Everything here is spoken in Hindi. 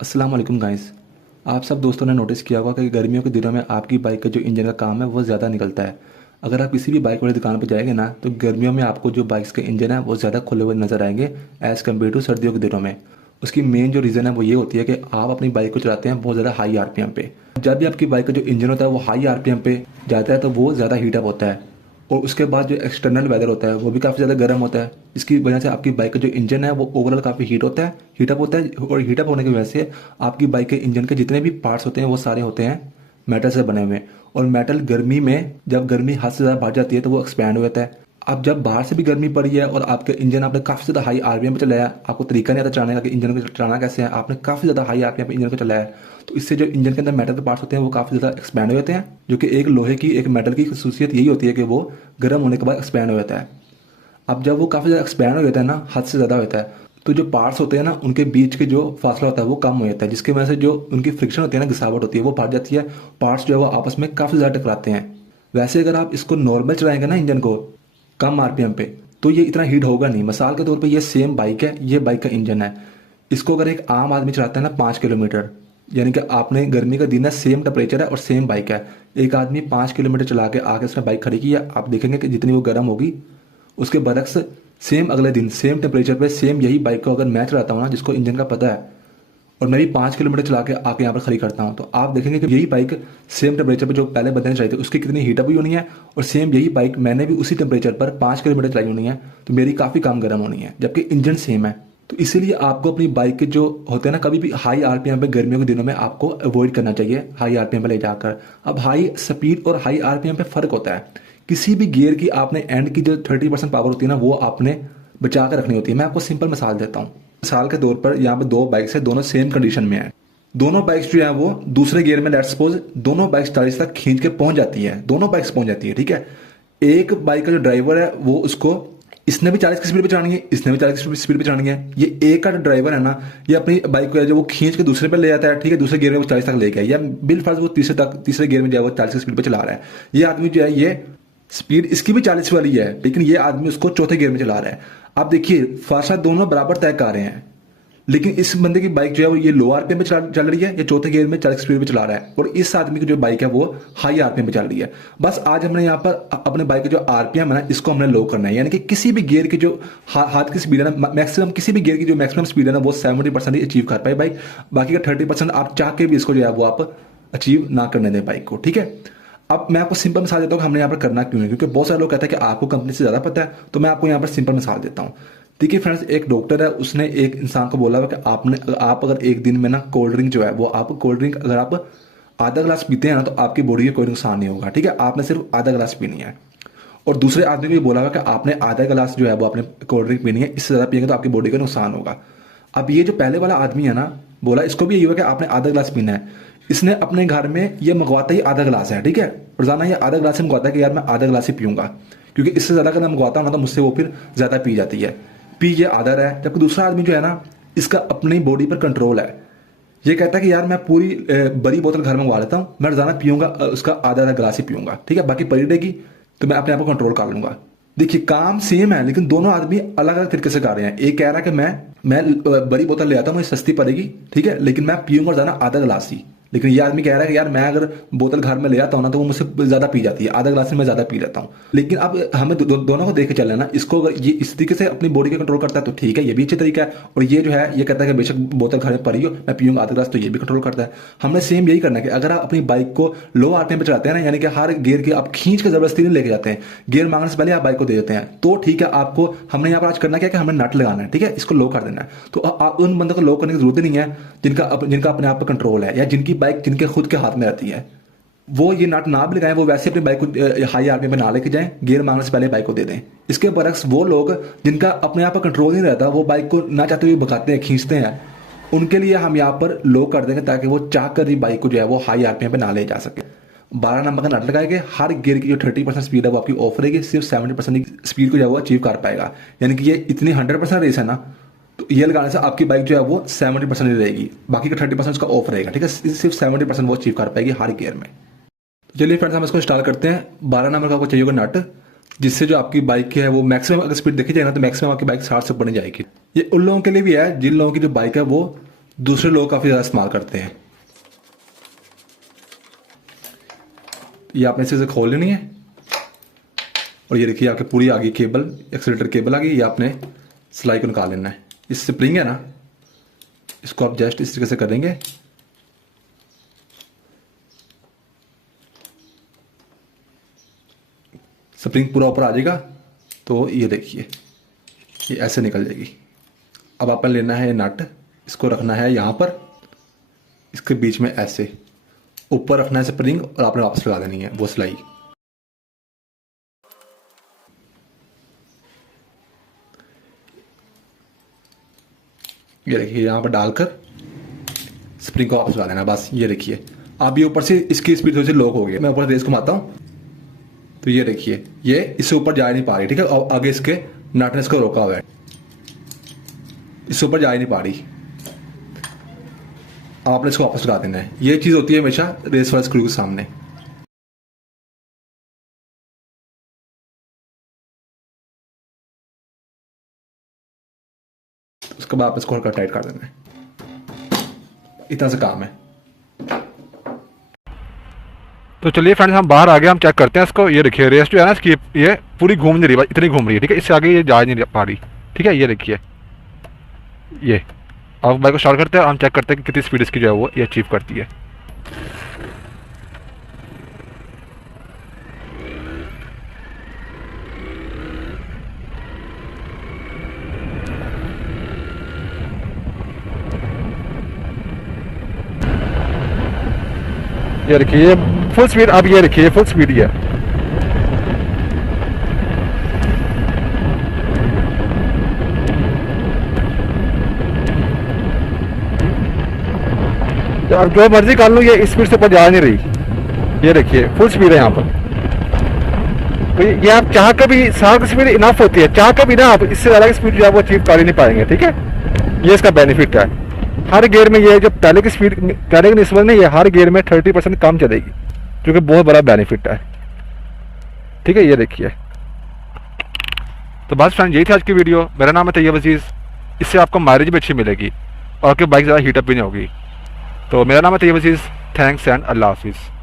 अस्सलाम वालेकुम गाइस। आप सब दोस्तों ने नोटिस किया होगा कि गर्मियों के दिनों में आपकी बाइक का जो इंजन का काम है वो ज़्यादा निकलता है। अगर आप किसी भी बाइक वाली दुकान पर जाएंगे ना तो गर्मियों में आपको जो बाइक्स के इंजन है वो ज़्यादा खुले हुए नजर आएंगे एज़ कम्पेयर टू सर्दियों के दिनों में। उसकी मेन जो रीज़न है वो ये होती है कि आप अपनी बाइक को चलाते हैं बहुत ज़्यादा हाई आरपीएम पे। जब भी आपकी बाइक का जो इंजन होता है वो हाई आरपीएम पे जाता है तो वो ज़्यादा हीटअप होता है। और उसके बाद जो एक्सटर्नल वेदर होता है वो भी काफ़ी ज़्यादा गर्म होता है। इसकी वजह से आपकी बाइक का जो इंजन है वो ओवरऑल काफ़ी हीटअप होता है। और हीटअप होने की वजह से आपकी बाइक के इंजन के जितने भी पार्ट्स होते हैं वो सारे होते हैं मेटल से बने हुए। और मेटल गर्मी में जब गर्मी हद से ज़्यादा बढ़ जाती है तो वो एक्सपैंड हो जाता है। अब जब बाहर से भी गर्मी पड़ी है और आपके इंजन आपने काफ़ी ज़्यादा हाई आरपीएम पे चलाया, आपको तरीका नहीं आता चलाने का कि इंजन को चलाना कैसे है, आपने काफ़ी ज़्यादा हाई आरपीएम पे इंजन को चलाया, तो इससे जो इंजन के अंदर मेटल के पार्ट्स होते हैं वो काफ़ी ज़्यादा एक्सपैंड हो जाते हैं। जो कि एक लोहे की एक मेटल की खसूसियत यही होती है कि वो गर्म होने के बाद एक्सपैंड हो जाता है। अब जब वो काफ़ी ज़्यादा एक्सपैंड हो जाता है ना, हद से ज़्यादा होता है, तो जो पार्ट्स होते हैं ना उनके बीच के जो फासला होता है वो कम हो जाता है, जिसकी वजह से जो उनकी फ्रिक्शन होती है ना, घिसावट होती है, वो बढ़ जाती है। पार्ट्स जो है वो आपस में काफ़ी ज़्यादा टकराते हैं। वैसे अगर आप इसको नॉर्मल चलाएंगे ना इंजन को कम आरपीएम पे तो ये इतना हीट होगा नहीं। मिसाल के तौर पे ये सेम बाइक है, ये बाइक का इंजन है। इसको अगर एक आम आदमी चलाता है ना 5 किलोमीटर, यानी कि आपने गर्मी का दिन है, सेम टेम्परेचर है और सेम बाइक है, एक आदमी 5 किलोमीटर चला के आके उसने बाइक खड़ी की है, आप देखेंगे कि जितनी वो गर्म होगी उसके बरक्स सेम अगले दिन सेम टेम्परेचर पे सेम यही बाइक को अगर मैं चलाता हूँ ना, जिसको इंजन का पता है, और मैं भी 5 किलोमीटर चला के आके यहाँ पर खड़ी करता हूँ, तो आप देखेंगे कि यही बाइक सेम टेम्परेचर पर जो पहले बंदे ने चलाई थी उसकी कितनी हीटअप हुई होनी है, और सेम यही बाइक मैंने भी उसी टेम्परेचर पर 5 किलोमीटर चलाई होनी है तो मेरी काफ़ी कम गर्म होनी है, जबकि इंजन सेम है। तो इसीलिए आपको अपनी बाइक के जो होते हैं ना, कभी भी हाई आरपीएम पे गर्मियों के दिनों में आपको अवॉइड करना चाहिए हाई आरपीएम पे ले जाकर। अब हाई स्पीड और हाई आरपीएम पे फ़र्क होता है। किसी भी गियर की आपने एंड की जो 30% पावर होती है ना वो आपने बचा कर रखनी होती है। मैं आपको सिंपल मिसाल देता हूँ। मिसाल के तौर पर यहाँ पे दो बाइक्स है, दोनों सेम कंडीशन में है। दोनों बाइक्स जो है वो दूसरे गियर में लेट्स सपोज दोनों बाइक्स 40 तक खींच के पहुंच जाती है, दोनों बाइक्स पहुंच जाती है, ठीक है। एक बाइक का जो ड्राइवर है वो उसको, इसने भी 40 की स्पीड पे चलानी है, इसने भी 40 की स्पीड पे चलानी है। ये एक का जो ड्राइवर है ना, ये अपनी बाइक को जो वो खींच के दूसरे पे ले जाता है, ठीक है, दूसरे गियर में वो 40 तक लेके आया, या बिल फर्ज वो तीसरे गियर में जो है वो 40 की स्पीड पे चला रहा है। ये आदमी जो है ये स्पीड इसकी भी 40 वाली है, लेकिन ये आदमी उसको चौथे गियर में चला रहा है। आप देखिए फासला दोनों बराबर तय कर रहे हैं, लेकिन इस बंदे की बाइक जो है वो ये लो आरपीएम पे चल रही है, या चौथे गियर में 40 स्पीड पे चला रहा है, और इस आदमी की जो बाइक है वो हाई आरपीएम पे चल रही है। बस आज हमने यहाँ पर अपने बाइक का जो आरपीएम है ना इसको हमने लो करना है, यानी कि किसी भी गियर की जो हाथ की स्पीड है ना, मैक्सिमम किसी भी गियर की जो मैक्सिमम स्पीड है ना वो 70% ही अचीव कर पाए बाइक। बाकी का 30% आप चाह के भी इसको जो है वो आप अचीव ना करने दें बाइक को, ठीक है। अब मैं आपको सिंपल मिसाल देता हूँ कि हमने यहाँ पर करना क्यों है, क्योंकि बहुत सारे लोग कहते हैं कि आपको कंपनी से ज़्यादा पता है, तो मैं आपको यहाँ पर सिंपल मिसाल देता हूँ। देखिए फ्रेंड्स, एक डॉक्टर है, उसने एक इंसान को बोला हुआ कि आप अगर एक दिन में ना कोल्ड ड्रिंक जो है वो आप कोल्ड ड्रिंक अगर आप आधा गिलास पीते हैं ना तो आपकी बॉडी को कोई नुकसान नहीं होगा, ठीक है, आपने सिर्फ आधा गिलास पीनी है। और दूसरे आदमी को भी बोला हुआ कि आपने आधा गिलास जो है वो आपने कोल्ड ड्रिंक पीनी है, इससे ज़्यादा पिएंगे तो आपकी बॉडी को नुकसान होगा। अब ये जो पहले वाला आदमी है ना, बोला इसको भी यही हुआ कि आपने आधा गिलास पीना है। इसने अपने घर में ये मंगवाता ही आधा गिलास है, ठीक है, रोजाना ये आधा गिलास से मंगवाता है कि यार मैं आधा गिलास ही पीऊंगा, क्योंकि इससे ज़्यादा अगर मैं मंगवाता हूँ ना तो मुझसे वो फिर ज़्यादा पी जाती है, पी ये आधा रहा है। जबकि दूसरा आदमी जो है ना, इसका अपनी बॉडी पर कंट्रोल है, ये कहता है कि यार मैं पूरी बड़ी बोतल घर मंगवा लेता हूँ, मैं रोजाना पीऊंगा उसका आधा आधा गिलास ही पीऊंगा, ठीक है, बाकी पड़ी रहेगी तो मैं अपने आप को कंट्रोल कर लूंगा। देखिए काम सेम है, लेकिन दोनों आदमी अलग अलग तरीके से कर रहे हैं। एक कह रहा है कि मैं बड़ी बोतल ले आता हूँ, मुझे सस्ती पड़ेगी, ठीक है, लेकिन मैं पीऊंगा रोजाना आधा गिलास ही। लेकिन ये आदमी कह रहा है कि यार मैं अगर बोतल घर में ले आता हूँ ना तो वो मुझसे ज्यादा पी जाती है, आधा गिलास में मैं ज्यादा पी लेता हूँ। लेकिन अब हमें दोनों को देख के चलना है ना, इसको अगर ये इस तरीके से अपनी बॉडी का कंट्रोल करता है तो ठीक है, ये भी अच्छा तरीका है। और ये जो है ये कहता है कि बेशक बोतल घर में पड़ी हो, मैं पीऊंगा आधा गिलास, तो ये भी कंट्रोल करता है। हमने सेम यही करना है कि अगर आप अपनी बाइक को लो आरपीएम पे चलाते हैं ना, यानी कि हर गियर की आप खींच के जबरदस्ती नहीं लेके जाते हैं, गियर मांगने से पहले आप बाइक को दे देते हैं, तो ठीक है। आपको हमने यहाँ पर आज करना क्या है कि हमें नट लगाना है, ठीक है, इसको लो कर देना है। तो आप उन बंदों को लो करने की जरूरत नहीं है जिनका अपने आप पर कंट्रोल है, या जिनकी बाइक जिनके खुद के हाथ में रहती है, वो ये नट ना भी लगाएं, वो वैसे अपनी बाइक को हाई आरपीएम पे ना लेके जाएं, गियर मांगने से पहले बाइक को दे दें। इसके बरक्स वो लोग जिनका अपने आप पर कंट्रोल नहीं रहता, वो बाइक को ना चाहते हुए भगाते हैं, खींचते हैं, उनके लिए हम यहाँ पर लो कर देंगे ताकि वो चाह कर ही बाइक को जो है वो हाई आरपीएम पे ना ले जा सके। 12 नंबर का नट लगाएंगे, हर गियर की जो 30% स्पीड है वो आपकी ऑफ रहेगी, सिर्फ 70% स्पीड को जो है वो अचीव कर पाएगा। यानी कि ये इतनी 100% रेस है ना, तो ये लगाने से आपकी बाइक जो है वो 70% ही रहेगी, बाकी का 30% उसका ऑफ रहेगा, ठीक है, सिर्फ 70% वो अचीव कर पाएगी हर गियर में। तो चलिए फ्रेंड्स हम इसको स्टार्ट करते हैं। 12 नंबर का आपको चाहिए होगा नट, जिससे जो आपकी बाइक की है वो मैक्सिमम अगर स्पीड देखी जाए ना तो मैक्सिमम आपकी बाइक 60 से ऊपर नहीं जाएगी। ये उन लोगों के लिए भी है जिन लोगों की जो बाइक है वो दूसरे लोग काफ़ी ज़्यादा इस्तेमाल करते हैं। ये आपने इसे खोल लेनी है और ये देखिए आपके पूरी आ गई केबल, एक्सीलेटर केबल आ गई। ये आपने सिलाई को निकाल लेना है। इस स्प्रिंग है ना, इसको आप जस्ट इस तरीके से करेंगे, स्प्रिंग पूरा ऊपर आ जाएगा। तो ये देखिए ये ऐसे निकल जाएगी। अब आपने लेना है नट, इसको रखना है यहाँ पर, इसके बीच में ऐसे ऊपर रखना है स्प्रिंग और आपने वापस लगा देनी है वो सिलाई। ये देखिए यहाँ पर डालकर स्प्रिंग को वापस लगा देना, बस। ये देखिए अब ये ऊपर से इसकी स्पीड थोड़ी सी लॉक हो गई। मैं ऊपर से रेस घुमाता हूँ तो ये देखिए ये इससे ऊपर जा नहीं पा रही, ठीक है। और आगे इसके नट ने इसको रोका हुआ है, इससे ऊपर जा ही नहीं पा रही। आपने इसको वापस लगा देना है। ये चीज़ होती है हमेशा रेस वाले स्क्रू के सामने। उसके बाद आप इसको हल्का टाइट कर देना है। इतना सा काम है। तो चलिए फ्रेंड्स, हम बाहर आ गए, हम चेक करते हैं इसको। ये देखिए रेस जो है ना इसकी, ये पूरी घूम नहीं रही, बस इतनी घूम रही है, ठीक है। इससे आगे ये जा नहीं पा रही, ठीक है। ये देखिए ये, अब बाइक को स्टार्ट करते हैं, हम चेक करते हैं कि कितनी स्पीड इसकी जो है वो ये अचीव करती है। ये देखिए फुल स्पीड, अब ये देखिए फुल स्पीड ही है। अब जो मर्जी कर लूँ, ये स्पीड से ऊपर जा नहीं रही। ये देखिए फुल स्पीड है यहाँ पर। तो ये आप चाह कर भी 60 की स्पीड इनफ होती है, चाह कर भी ना आप इससे ज़्यादा स्पीड जो है वो अचीव कर ही नहीं पाएंगे, ठीक है। ये इसका बेनिफिट है। हर गियर में ये जो पहले की स्पीड, पहले की निस्बत में ये हर गियर में 30% कम चलेगी, जो कि बहुत बड़ा बेनिफिट है, ठीक है। ये देखिए। तो बस फ्रेंड, यही थी आज की वीडियो। मेरा नाम है तैयब अजीज़। इससे आपको माइलेज भी अच्छी मिलेगी और आपकी बाइक ज़्यादा हीटअप भी नहीं होगी। तो मेरा नाम है तैयब अजीज़। थैंक्स एंड अल्लाह हाफिज़।